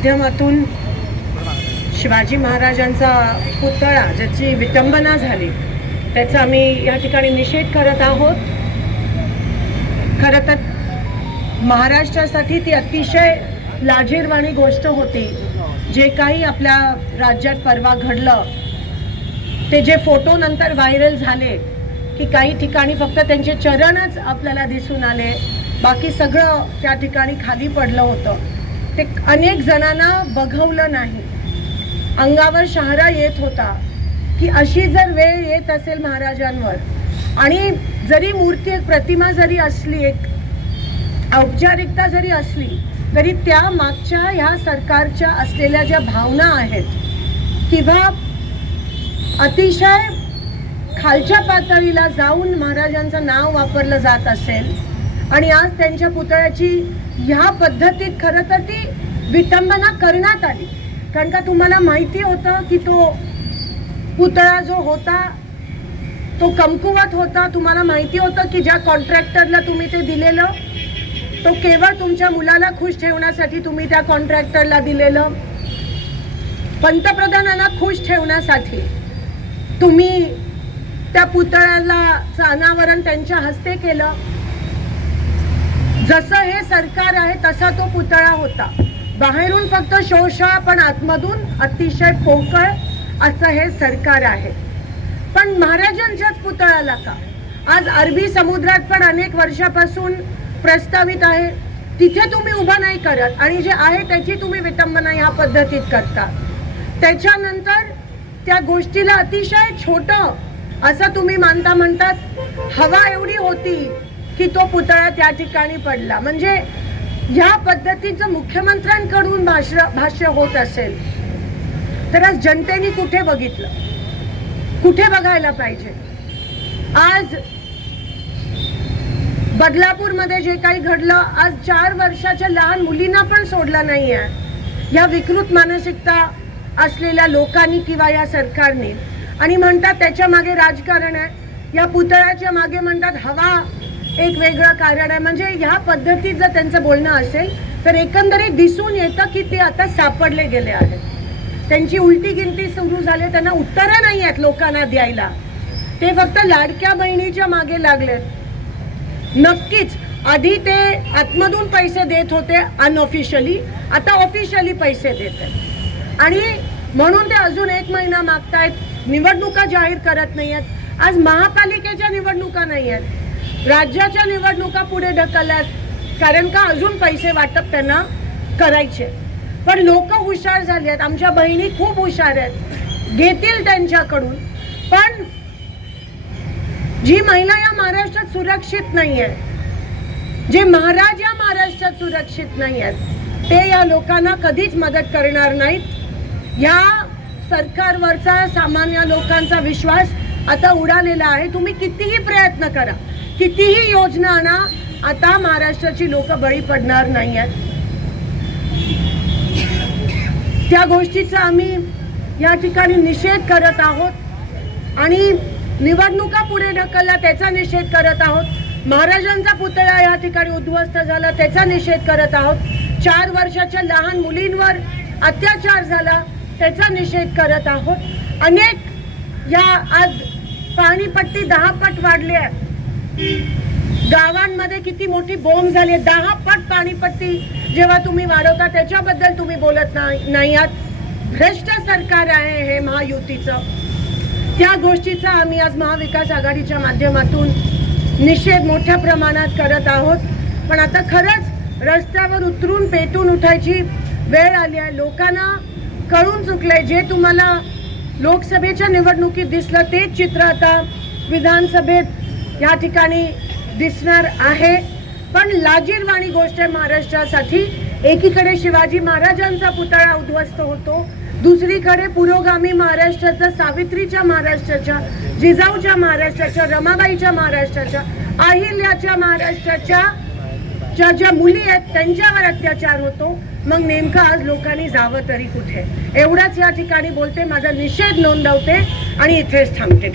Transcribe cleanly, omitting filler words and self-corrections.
माध्यमातून शिवाजी महाराजांचा पुतळा ज्याची विटंबना झाली त्याचा आम्ही या ठिकाणी निषेध करत आहोत। खरं तर महाराष्ट्रासाठी ती अतिशय लाजिरवाणी गोष्ट होती। जे काही आपल्या राज्यात परवा घडलं ते जे फोटो नंतर व्हायरल झाले की काही ठिकाणी फक्त त्यांचे चरणच आपल्याला दिसून आले, बाकी सगळं त्या ठिकाणी खाली पडलं होतं। ते अनेक जणांना बघवलं नाही, अंगावर शहारा येत होता की अशी जर वेळ येत असेल महाराजांवर आणि जरी मूर्ती एक प्रतिमा जरी असली, एक औपचारिकता जरी असली तरी त्या मागच्या ह्या सरकारच्या असलेल्या ज्या भावना आहेत किंवा अतिशय खालच्या पातळीला जाऊन महाराजांचं नाव वापरलं जात असेल आणि आज त्यांच्या पुतळ्याची ह्या पद्धतीत खरं तर ती विटंबना करण्यात आली। कारण का तुम्हाला माहिती होतं की तो पुतळा जो होता तो कमकुवत होता। तुम्हाला माहिती होतं की ज्या कॉन्ट्रॅक्टरला तुम्ही ते दिलेलं तो केवळ तुमच्या मुलाला खुश ठेवण्यासाठी तुम्ही त्या कॉन्ट्रॅक्टरला दिलेलं, पंतप्रधानांना खुश ठेवण्यासाठी तुम्ही त्या पुतळ्याला अनावरण त्यांच्या हस्ते केलं। जसं हे सरकार आहे तसा तो पुतळा होता, बाहेरून फक्त शोषा पण आतमधून अतिशय पोकळ असं हे सरकार आहे। पण महाराजांच्याच पुतळ्याला का आज अरबी समुद्रात पण अनेक वर्षापासून प्रस्तावित आहे तिथे तुम्ही उभा नाही करत आणि जे आहे त्याची तुम्ही विटंबना ह्या पद्धतीत करता। त्याच्यानंतर त्या गोष्टीला अतिशय छोटं असं तुम्ही मानता, म्हणतात हवा एवढी होती की तो पुतळा त्या ठिकाणी पडला। म्हणजे ह्या पद्धतीचं मुख्यमंत्र्यांकडून भाष्य होत असेल तर आज जनतेने कुठे बघितलं, कुठे बघायला पाहिजे? आज बदलापूरमध्ये जे काही घडलं, आज 4 वर्षाच्या लहान मुलींना पण सोडलं नाही आहे या विकृत मानसिकता असलेल्या लोकांनी किंवा या सरकारने, आणि म्हणतात त्याच्या मागे राजकारण आहे। या पुतळ्याच्या मागे म्हणतात हवा एक वेगळं कारण आहे। म्हणजे ह्या पद्धतीत जर त्यांचं बोलणं असेल तर एकंदरीत दिसून येतं की ते आता सापडले गेले आहेत। त्यांची उलटी गिनती सुरू झाली, त्यांना उत्तरं नाही आहेत लोकांना द्यायला, ते फक्त लाडक्या बहिणीच्या मागे लागलेत। नक्कीच आधी ते आतमधून पैसे देत होते अनऑफिशियली, आता ऑफिशियली पैसे देत आहेत आणि म्हणून ते अजून 1 महिना मागतायत, निवडणुका जाहीर करत नाही आहेत। आज महापालिकेच्या निवडणुका नाही आहेत, राज्याच्या निवडणुका पुढे ढकलल्यात, कारण का अजून पैसे वाटप त्यांना करायचे। पण लोक हुशार झाले आहेत, आमच्या बहिणी खूप हुशार आहेत, घेतील त्यांच्याकडून। पण जी महिला या महाराष्ट्रात सुरक्षित नाही आहे, जे महाराज या महाराष्ट्रात सुरक्षित नाही आहेत, ते या लोकांना कधीच मदत करणार नाहीत। या सरकारवरचा सामान्य लोकांचा विश्वास आता उडालेला आहे। तुम्ही कितीही प्रयत्न करा, कितीही योजना आणा, आता महाराष्ट्राची लोक बळी पडणार नाही आहेत। त्या गोष्टीचा आम्ही या ठिकाणी निषेध करत आहोत आणि निवडणुका पुढे ढकलल्या त्याचा निषेध करत आहोत। महाराजांचा पुतळा या ठिकाणी उद्ध्वस्त झाला त्याचा निषेध करत आहोत। 4 वर्षाच्या लहान मुलींवर अत्याचार झाला त्याचा निषेध करत आहोत। अनेक या आज पाणीपट्टी 10 पट वाढली आहे, गावांमध्ये किती मोठी बोंब झाली आहे। 10 पट पाणीपट्टी जेव्हा तुम्ही वाढवता त्याच्याबद्दल तुम्ही बोलत नाही आहात। भ्रष्ट सरकार आहे हे महायुतीचं। त्या गोष्टीचा आम्ही आज महाविकास आघाडीच्या माध्यमातून निषेध मोठ्या प्रमाणात करत आहोत। पण आता खरंच रस्त्यावर उतरून पेटून उठायची वेळ आली आहे। लोकांना कळून चुकलंय, जे तुम्हाला लोकसभेच्या निवडणुकीत दिसलं तेच चित्र आता विधानसभेत या ठिकाणी दिसणार आहे। पण लाजिरवाणी गोष्ट आहे महाराष्ट्रासाठी, एकीकडे शिवाजी महाराजांचा पुतळा उद्ध्वस्त होतो, दुसरीकडे पुरोगामी महाराष्ट्राच्या, सावित्रीच्या महाराष्ट्राच्या, जिजाऊच्या महाराष्ट्राच्या, रमाबाईच्या महाराष्ट्राच्या, अहिल्याच्या महाराष्ट्राच्या ज्या मुली आहेत त्यांच्यावर अत्याचार होतो। मग नेमका आज लोकांनी जावं तरी कुठे? एवढाच या ठिकाणी बोलते, माझा निषेध नोंदवते आणि इथेच थांबते।